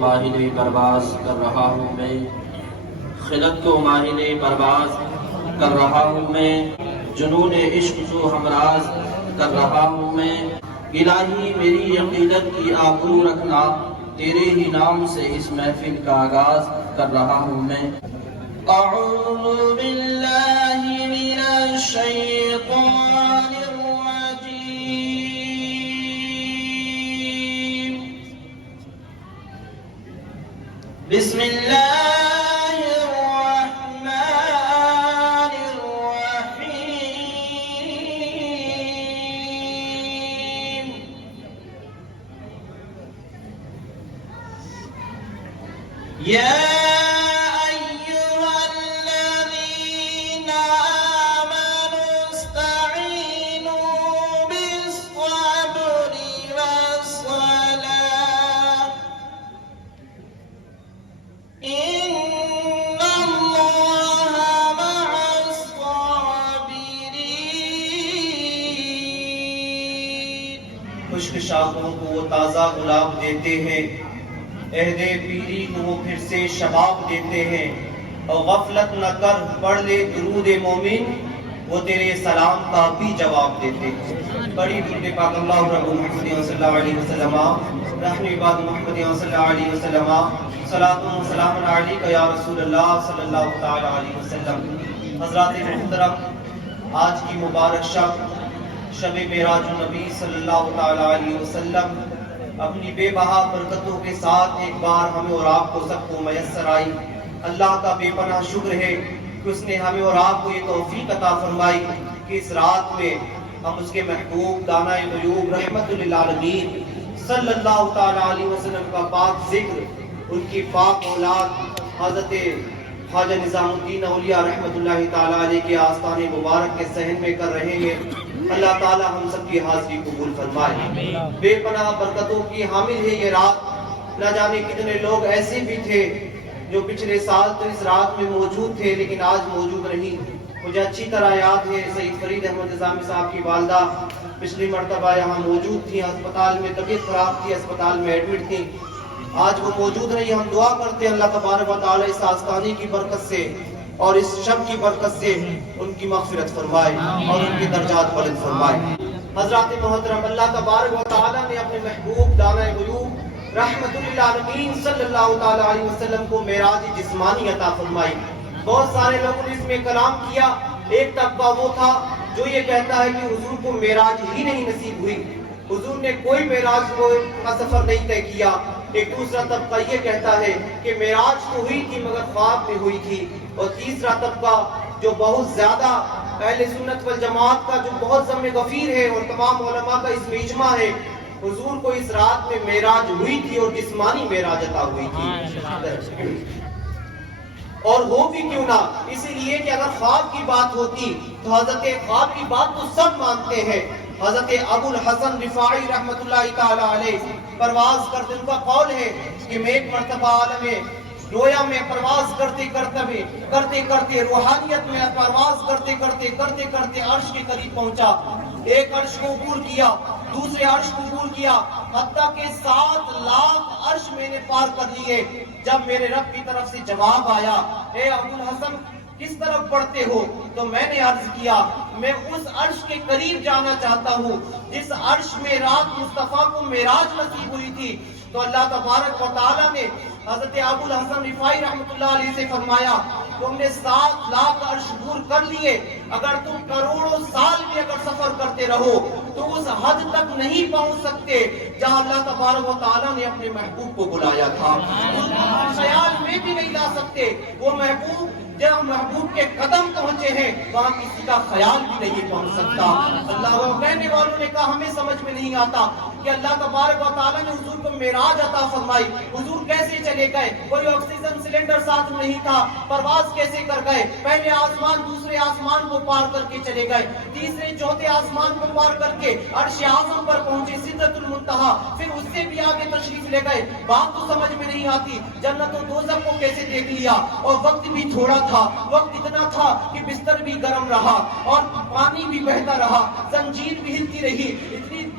ماہر پرواز کر رہا ہوں میں، خلت کو ماہر پرواز کر رہا ہوں میں، جنون عشق کو ہمراز کر رہا ہوں میں۔ الہی میری عقیدت کی آبرو رکھنا، تیرے ہی نام سے اس محفل کا آغاز کر رہا ہوں میں۔ اعوذ باللہ من الشیطان الرجیم، بسم اللہ الرحمن الرحیم۔ یا خشک شاخوں کو وہ تازہ گلاب دیتے ہیں، عہد پیری کو وہ پھر سے شباب دیتے ہیں۔ اور غفلت نہ کر پڑھ لے درود مومن، وہ تیرے سلام کا بھی جواب دیتے ہیں۔ بڑی درود پاک اللہ رب محمد صلی اللہ علیہ وسلم، رحم عباد محمد صلی اللہ علیہ وسلم، صلاۃ و سلام علیک یا رسول اللہ صلی اللہ تعالی علیہ وسلم۔ حضرات محترم، آج کی مبارک شب معراج النبی صلی اللہ تعالی علیہ وسلم اپنی بے بہا برکتوں کے ساتھ ایک بار ہمیں اور آپ کو سب کو میسر آئی۔ اللہ کا بے پناہ شکر ہے کہ اس نے ہمیں اور آپ کو یہ توفیق عطا فرمائی کہ اس رات میں ہم اس کے محبوب دانہ غیوب رحمت للعالمین صلی اللہ تعالی علیہ وسلم کا پاک ذکر، ان کی پاک اولاد حضرت خواجہ نظام الدین اولیاء رحمت اللہ تعالی علیہ کے آستان مبارک کے صحن میں کر رہے ہیں۔ اللہ تعالی ہم سب کی حاضری قبول فرمائے۔ بے پناہ برکتوں کی حامل ہے یہ رات۔ نہ جانے کتنے لوگ ایسے بھی تھے جو پچھلے سال تو اس رات میں موجود تھے لیکن آج موجود نہیں۔ مجھے اچھی طرح یاد ہے سید فرید احمد نظامی صاحب کی والدہ پچھلی مرتبہ یہاں موجود تھی، ہسپتال میں طبیعت خراب تھی، ہسپتال میں ایڈمٹ تھی۔ آج وہ موجود نہیں۔ ہم دعا کرتے ہیں اللہ تبارک و تعالی اس آستانے کی برکت سے اور اس شب کی برکت سے ان کی مغفرت فرمائے اور ان کے درجات بلند فرمائے۔ حضرات محترم، اللہ تبارک و تعالی نے اپنے محبوب دانہ غیوب رحمت للعالمین صلی اللہ تعالی علیہ وسلم کو معراج جسمانی عطا فرمائی۔ بہت سارے لوگوں نے اس میں کلام کیا۔ ایک طبقہ وہ تھا جو یہ کہتا ہے کہ حضور کو معراج ہی نہیں نصیب ہوئی، حضور نے کوئی معراج کا سفر نہیں طے کیا۔ ایک دوسرا طبقہ یہ کہتا ہے کہ معراج تو ہوئی تھی مگر خواب میں ہوئی تھی۔ اور تیسرا طبقہ جو بہت زیادہ اہل سنت والجماعت کا جو بہت ضمن غفیر ہے اور تمام علماء کا اس میں اجماع ہے، حضور کو اس رات میں معراج ہوئی تھی اور جسمانی معراج عطا ہوئی تھی۔ اور ہو بھی کیوں نہ، اسی لیے کہ اگر خواب کی بات ہوتی تو حضرت خواب کی بات تو سب مانتے ہیں۔ حضرت ابو الحسن رفاعی رحمت اللہ تعالی علیہ پرواز کرتے، ان کا قول ہے کہ میں ایک مرتبہ عالم رویا میں پرواز کرتے کرتے روحانیت میں پرواز کرتے عرش کے قریب پہنچا۔ ایک عرش کو عبور کیا، دوسرے عرش کو عبور کیا، حتیٰ کہ 7 لاکھ عرش میں نے پار کر لیے۔ جب میرے رب کی طرف سے جواب آیا، اے ابو الحسن کس طرف پڑھتے ہو؟ تو میں نے عرض کیا میں اس عرش کے قریب جانا چاہتا ہوں جس عرش میں رات مصطفیٰ کو معراج نصیب ہوئی تھی۔ تو اللہ تبارک و تعالیٰ نے حضرت ابو الحسن رفاعی رحمت اللہ علیہ سے فرمایا تم نے 7 لاکھ عرش عبور کر لیے، اگر تم کروڑوں سال بھی اگر سفر کرتے رہو تو اس حد تک نہیں پہنچ سکتے جہاں اللہ تبارک و تعالیٰ نے اپنے محبوب کو بلایا تھا۔ اس خیال میں بھی نہیں لا سکتے۔ وہ محبوب جہاں محبوب کے قدم پہنچے ہیں وہاں کسی کا خیال بھی نہیں پہنچ سکتا۔ اللہ وہ کہنے والوں نے کہا ہمیں سمجھ میں نہیں آتا کہ اللہ تبارک و تعالیٰ نے حضور کو معراج عطا فرمائی، حضور کیسے چلے گئے؟ کوئی آکسیجن سلنڈر ساتھ میں نہیں تھا، پرواز کیسے کر گئے؟ پہلے آسمان دوسرے آسمان کو پار کر کے چلے گئے، تیسرے چوتھے آسمان کو پار کر کے عرش اعظم پر پہنچے سدرۃ المنتہا، پھر اس سے بھی آگے تشریف لے گئے۔ بات تو سمجھ میں نہیں آتی جنت و دوزخ کو کیسے دیکھ لیا؟ اور وقت بھی تھوڑا تھا، وقت اتنا تھا کہ بستر بھی گرم رہا اور پانی بھی بہتا رہا، زنجیر بھی ہلتی رہی، اتنی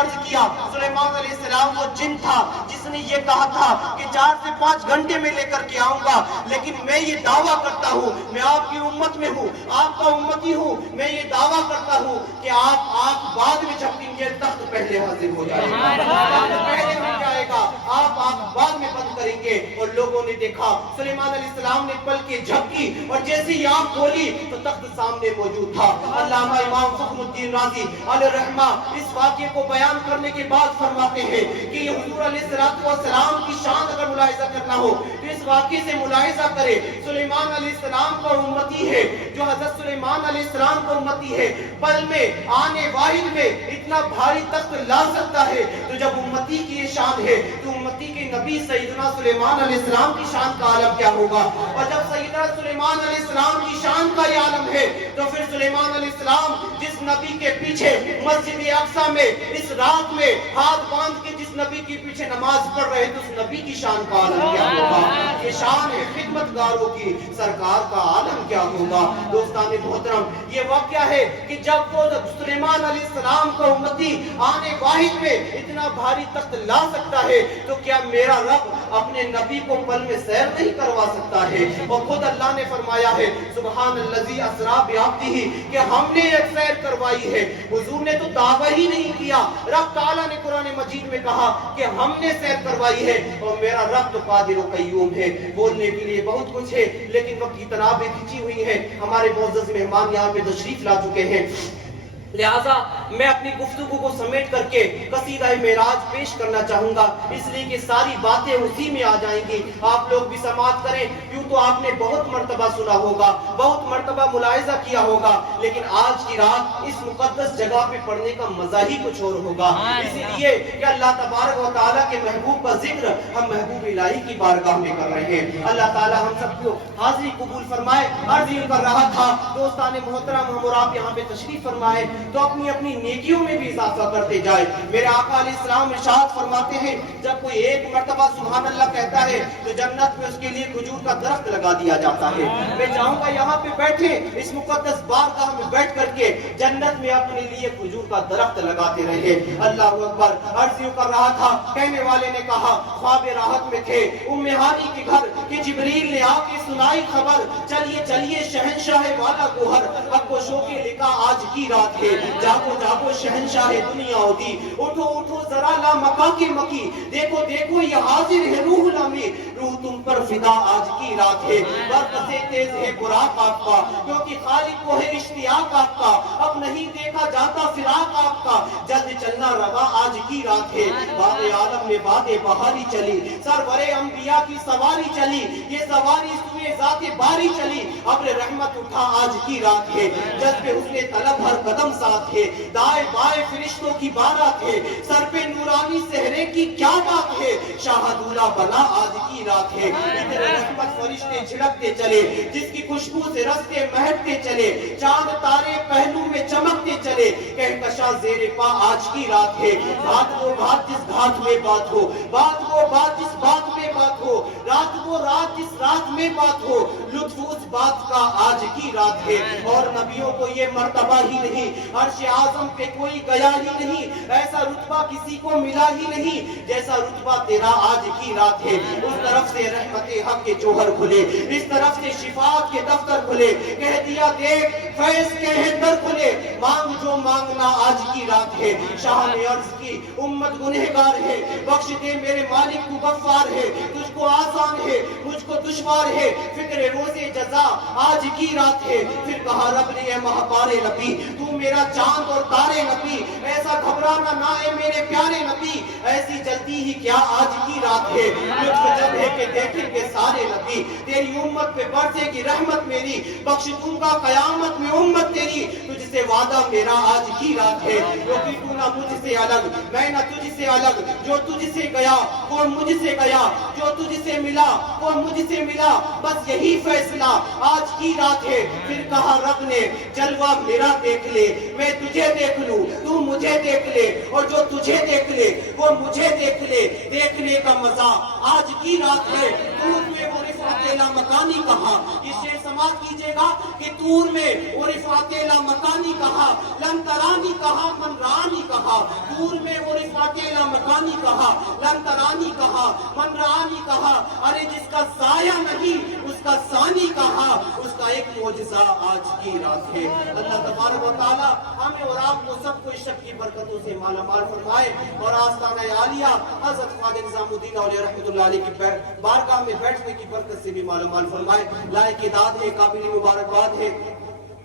عرض کیا سلیمان علیہ السلام وہ جن تھا جس نے یہ کہا تھا کہ 4 سے 5 گھنٹے میں لے کر کے آؤں گا، لیکن میں یہ دعویٰ کرتا ہوں، میں آپ کی امت میں ہوں، آپ کا امتی ہوں، میں یہ دعویٰ کرتا ہوں کہ آپ بعد میں جھپکیں گے، تخت پہلے حاضر ہو جائے گا، تخت پہلے ہو جائے گا، آپ بعد میں بند کریں گے۔ اور لوگوں نے دیکھا سلیمان علیہ السلام نے پل کے جھپکی اور جیسے ہی آنکھ کھولی تو تخت سامنے موجود تھا۔ علامہ امام فخر الدین رازی علیہ رحمہ اس واقعے کو بیان کرنے کے بعد فرماتے ہیں کہ یہ حضور علیہ السلام کی شان اگر ملاحظہ کرنا ہو تو اس واقعے سے ملاحظہ کرے۔ سلیمان علیہ السلام کا امتی ہے جو حضرت سلیمان علیہ السلام کا امتی ہے، پل میں آنے واحد میں اتنا بھاری تخت لا سکتا ہے، تو جب امتی کی یہ شان ہے تو امتی کے نبی سیدنا سلیمان علیہ السلام کی شان کا عالم کیا ہوگا؟ اور جب سیدنا سلیمان علیہ السلام کی شان کا یہ عالم ہے تو پھر سلیمان علیہ السلام جس نبی کے پیچھے مسجد اقصی میں اس رات میں ہاتھ باندھ کے جس نبی کے پیچھے نماز پڑھ رہے تو اس نبی کی شان کا عالم کیا ہوگا؟ یہ شان ہے خدمت گاروں کی، سرکار کا عالم کیا ہوگا؟ دوستان محترم، یہ واقعہ ہے کہ جب وہ سلیمان علیہ السلام کا امتی آنے واحد میں اتنا بھاری تخت لا سکتا ہے تو کیا میرا رب اپنے نبی کو پل میں سیر نہیں کروا سکتا ہے؟ اور خود اللہ نے فرمایا ہے سبحان الذی اسری بعبدہ کہ ہم نے ایک سیر کروائی ہے۔ حضور نے تو دعویٰ ہی نہیں کیا، رب تعالیٰ نے قرآن مجید میں کہا کہ ہم نے سیر کروائی ہے، اور میرا رب تو قادر و قیوم ہے۔ بولنے کے لیے بہت کچھ ہے لیکن وقت کی تنابیں کھینچی ہوئی ہیں، ہمارے معزز مہمان یہاں پہ تشریف لا چکے ہیں، لہٰذا میں اپنی گفتگو کو سمیٹ کر کے قصیدہ معراج پیش کرنا چاہوں گا، اس لیے کہ ساری باتیں اسی میں آ جائیں گی، آپ لوگ بھی سماعت کریں۔ کیوں تو آپ نے بہت مرتبہ سنا ہوگا، بہت مرتبہ ملاحظہ کیا ہوگا، لیکن آج کی رات اس مقدس جگہ پہ پڑھنے کا مزہ ہی کچھ اور ہوگا، اسی لیے کہ اللہ تبارک و تعالیٰ کے محبوب کا ذکر ہم محبوب الہی کی بارگاہ میں کر رہے ہیں۔ اللہ تعالیٰ ہم سب کو حاضری قبول فرمائے۔ عرض یوں کر رہا تھا دوستان محترم، ہم اور آپ یہاں پہ تشریف فرمائے تو اپنی اپنی نیکیوں میں بھی اضافہ کرتے جائے۔ میرے آقا علیہ السلام ارشاد فرماتے ہیں جب کوئی ایک مرتبہ سبحان اللہ کہتا ہے تو جنت میں اس کے لیے کھجور کا درخت لگا دیا جاتا ہے۔ میں چاہوں گا یہاں پہ بیٹھے اس مقدس بارگاہ میں بیٹھ کر کے جنت میں اپنے لیے کھجور کا درخت لگاتے رہے۔ اللہ اکبر۔ عرض یوں کر رہا تھا، کہنے والے نے کہا خواب راحت میں تھے ام ہانی کے گھر کہ جبریل نے آ کے سنائی خبر، چلیے چلیے شہنشاہ والا گوہر، حق کو شو کے لکھا آج کی رات ہے، جاگو جاگو شہنشاہ دنیا ہوتی، اٹھو اٹھو ذرا لا مکا کے مکی، دیکھو دیکھو یہ حاضر ہے روح نامی، روح تم پر فدا آج کی رات ہے، برق سے تیز ہے براق آپ کا، کیونکہ خالق کو ہے اشتیاق آپ کا، اب نہیں دیکھا جاتا فراق آپ کا، جلد چلنا روا آج کی رات ہے، باغ عالم میں باد بہاری چلی، سرور انبیاء کی سواری چلی، یہ سواری سوئے ذات باری چلی، ابر رحمت اٹھا آج کی رات ہے، جذب حسن طلب ہر قدم ساتھ ہے، دائیں بائیں فرشتوں کی بارات ہے، سر پہ نورانی سہرے کی کیا بات ہے، شاہ دولہ بنا آج کی رات ہے، ادھر رحمت فرشتے جھڑکتے چلے، جس کی خوشبو سے رستے مہکتے چلے، چاند تارے پہلو میں چمکتے چلے، کہکشاں زیر پا آج کی رات ہے، بات وہ بات جس بات میں بات ہو، بات وہ بات جس بات میں بات ہو، رات وہ رات جس رات میں بات ہو، لطف اس بات کا آج کی رات ہے، اور نبیوں کو یہ مرتبہ ہی نہیں، عرش اعظم پہ کوئی گیا ہی نہیں، ایسا رتبہ کسی کو ملا ہی نہیں جیسا رتبہ تیرا آج کی رات ہے، اس طرف سے رحمت حق کے جوہر کھلے، اس طرف سے شفاعت کے دفتر کھلے، کہہ دیا دیکھ فیض کے ہندر کھلے، مانگ جو مانگنا آج کی رات ہے، شاہ نے عرض کی امت گنہگار ہے، بخش دے میرے مالک کو غفار ہے، تجھ کو آسان ہے مجھ کو دشوار ہے، فکر روزے جزا آج کی رات ہے، پھر کہا رب نے اے مہپارے نبی تو میرا چاند اور تارے نبی، ایسا گھبرانا نہ اے میرے پیارے نبی، ایسی جلدی ہی کیا آج کی رات ہے، لطف جب ہے کہ دیکھیں گے سارے نبی، تیری امت پہ برسے گی رحمت میری، بخش دوں گا قیامت میں امت تیری، تجھ سے وعدہ میرا آج کی رات ہے، کیونکہ تو نہ مجھ سے الگ میں نہ تجھ سے الگ، جو تجھ سے گیا وہ مجھ سے گیا، جو تجھ سے ملا وہ مجھ سے ملا، بس یہی فیصلہ آج کی رات ہے، پھر کہا رب نے جلوہ میرا دیکھ لے، میں تجھے دیکھ لوں تو مجھے دیکھ لے، اور جو تجھے دیکھ لے وہ مجھے دیکھ لے، دیکھنے کا مزہ آج کی رات ہے، دور میں وہ رفعت لامکانی کہا، یہ شعر سماعت کیجئے گا کہ دور میں وہ رفعت لامکانی کہا، لن ترانی کہا من رانی کہا، کہا، دور میں وہ رفعت اعلی مکانی کہا، لن ترانی کہا، من رآنی کہا، ارے جس کا سایہ نہیں اس کا ثانی کہا، اس کا ایک معجزہ آج کی رات ہے۔ اللہ تبارک و تعالی ہمیں اور آپ کو سب کو اس شب کی برکتوں سے مالا مال فرمائے، اور آستانہ عالیہ حضرت خواجہ نظام الدین اولیاء رحمۃ اللہ علیہ کی بارگاہ میں بیٹھنے کی برکت سے بھی مالا مال فرمائے۔ لائق داد ہے، قابل مبارکباد ہے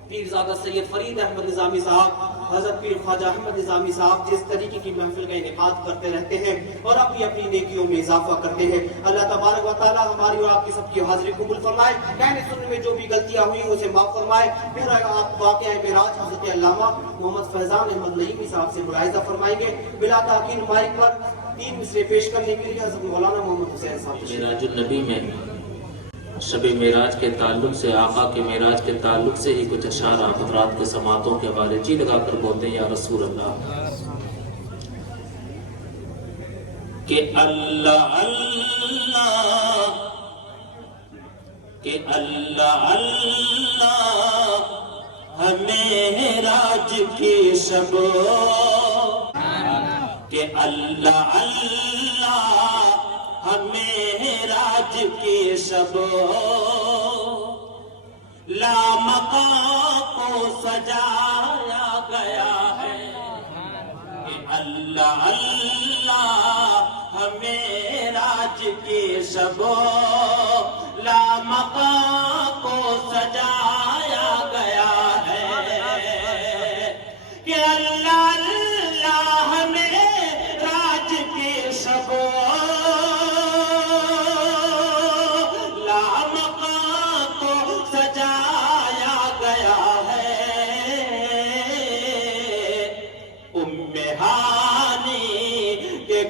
پیرزادہ سید فرید احمد نظامی صاحب، حضرت پیر خواجہ احمد نظامی صاحب جس طریقے کی محفل کا انعقاد کرتے رہتے ہیں اور اپنی اپنی نیکیوں میں اضافہ کرتے ہیں۔ اللہ تبارک و تعالی ہماری اور آپ کی سب کی حاضری قبول فرمائے، کہنے سننے میں جو بھی غلطیاں ہوئی اسے معاف فرمائے۔ پورا آپ واقعہ معراج حضرت علامہ محمد فیضان احمد نعیمی صاحب سے ملاحظہ فرمائیں گے۔ بلا تاخیر مائک پر 3 مصرے پیش کرنے کے لیے حضرت مولانا محمد حسین صاحب۔ معراج النبی میں شب معراج کے تعلق سے، آقا کے معراج کے تعلق سے ہی کچھ اشعار آپ حضرات کے سماعتوں کے حوالے جی لگا کر بولتے ہیں یا رسول اللہ کہ اللہ اللہ، کہ اللہ اللہ معراج کی شب، کہ اللہ اللہ معراج کی شب لامکاں کو سجایا گیا ہے، کہ اللہ اللہ معراج کی شب لامکاں کو سجایا گیا ہے، کہ اللہ اللہ معراج کی شب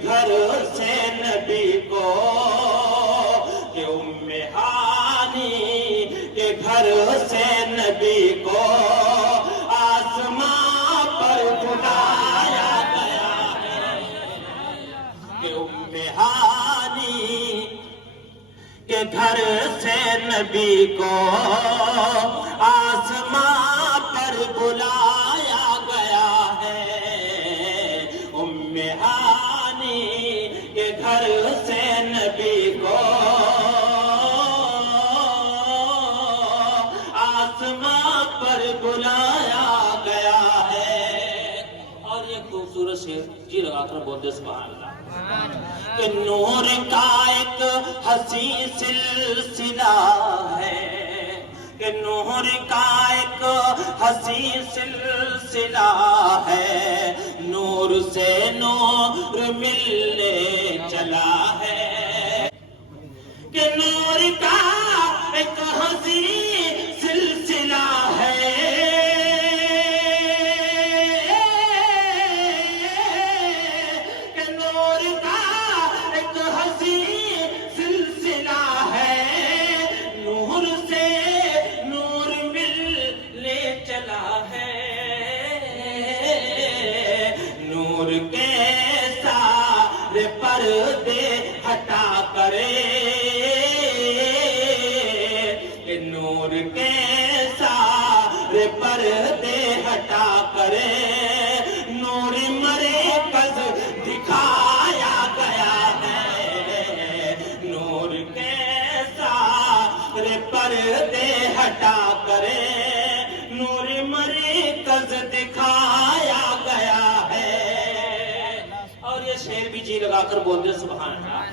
گھر سے نبی کو، کہ ام ہانی کے گھر سے نبی کو آسمان پر بلایا گیا ہے، کہ ام ہانی کے گھر سے نبی کو آسمان پر بلایا گیا ہے، ام ہانی کے گھر سے نبی کو آسمان پر بلایا گیا ہے۔ اور یہ خوبصورت شعر جی لگا کر بولتے سبحان اللہ، کہ نور کا ایک حسین سلسلہ ہے، کہ نور کا ایک حسین سلسلہ ہے، نور سے نور ملنے چلا ہے، کہ نور کا ایک حسین سلسلہ ہے، کہ نور کا ایک حسین سلسلہ ہے، نور سے نور ملنے چلا ہے، نور کے سارے پردے ہٹا کرے، کہ نور کے سارے پردے ہٹا کرے، نور مرکز دکھایا گیا ہے، نور کے سارے پردے ہٹا کرے، نور مرکز دکھایا گیا ہے۔ اور یہ شعر بھی جی لگا کر بولتے سبحان اللہ،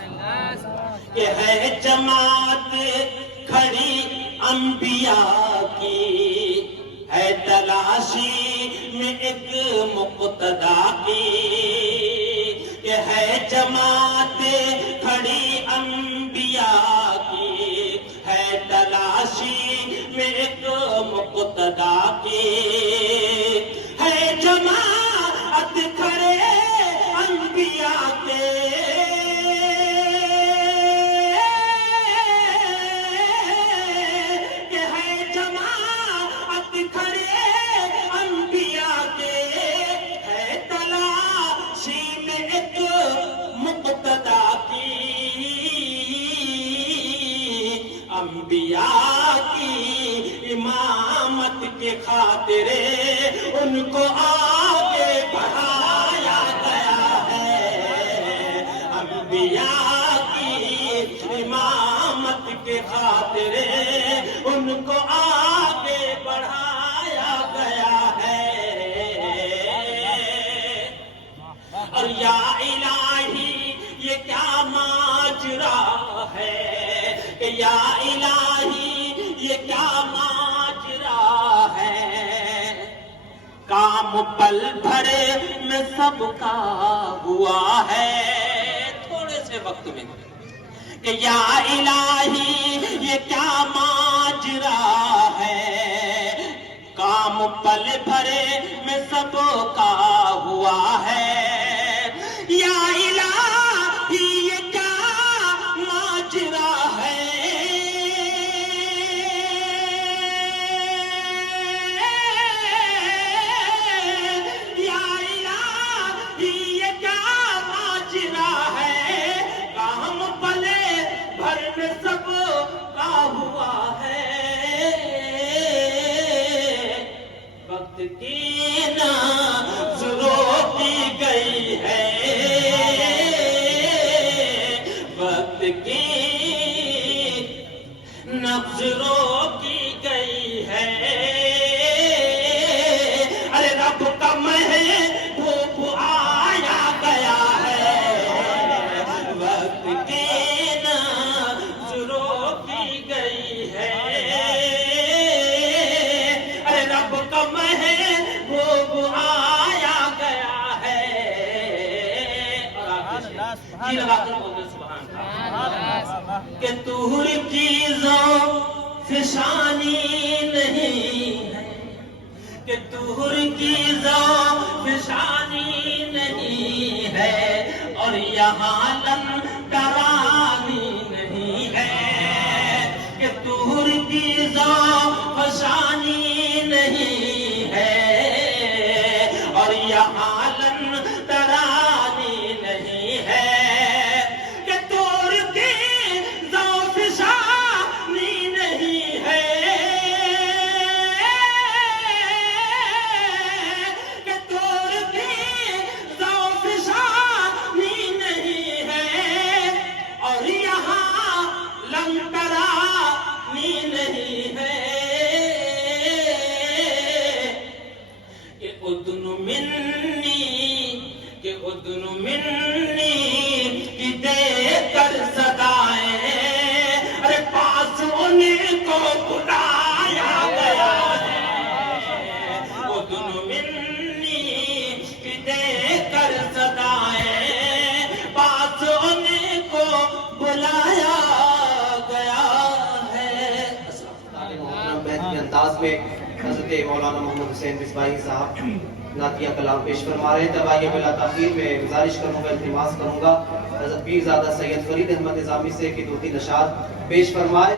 کہ ہے جماعت کھڑی انبیاء کی، ہے تلاشی میں ایک مقتدا کی، کہ ہے جماعت کھڑی انبیاء کی، ہے تلاشی میں ایک مقتدا کی، ہے جماعت کھڑے انبیاء کے، کہ ہے جماعت کھڑے انبیاء کے، ہے تلاشی میں ایک مقتدا کی، انبیاء کی امامت کے خاطر ان کو آگے بڑھایا خاطر ان کو آگے بڑھایا گیا ہے، اور یا الہی یہ کیا ماجرا ہے کہ یا الہی یہ کیا ماجرا ہے، کام پل بھرے میں سب کا ہوا ہے، تھوڑے سے وقت میں کہ یا الہی یہ کیا ماجرا ہے، کام پل بھرے میں سب کا ہوا ہے، یا الہی یہ کیا ماجرا ہے، یا الہی یہ کیا ماجرا ہے، کام پلے بھر میں سب کا ہوا ہے، وقت کی نظروں کی گئی ہے، وقت کی نظروں کی گئی ہے، ارے رب کا محبوب آیا گیا ہے، وقت کی نظروں کی گئی ہے، ارے رب کا محبوب آیا گیا ہے، اور آگے جی لگا کر بولتے سبحان اللہ، کہ طور کی فشانی نہیں ہے، کہ طور کی فشانی نہیں ہے، اور یہاں لنگرانی نہیں ہے، کہ طور کی فشانی نہیں ہے، اور یہاں لنگرانی نہیں ہے، کہ طور کی فشانی نہیں ہے، کہ طور کی فشانی نہیں ہے، اور یہاں لنگرانی نہیں ہے، کہ اذن منی، کہ اذن منی کی دے کر صدائیں، ارے پاس ان کو بلایا گیا ہے، اذن منی کی دے کر صدائیں، پاس ان کو بلایا گیا ہے۔ بیت کے انداز میں حضرت مولانا محمد حسین مصباحی صاحب نعتیہ کلام پیش فرما رہے ہیں، تب آئیے بلا تاخیر میں گزارش کروں گا، التماس کروں گا حضرت پیرزادہ سید فرید احمد نظامی سے کہ 2-3 اشعار پیش فرمائے۔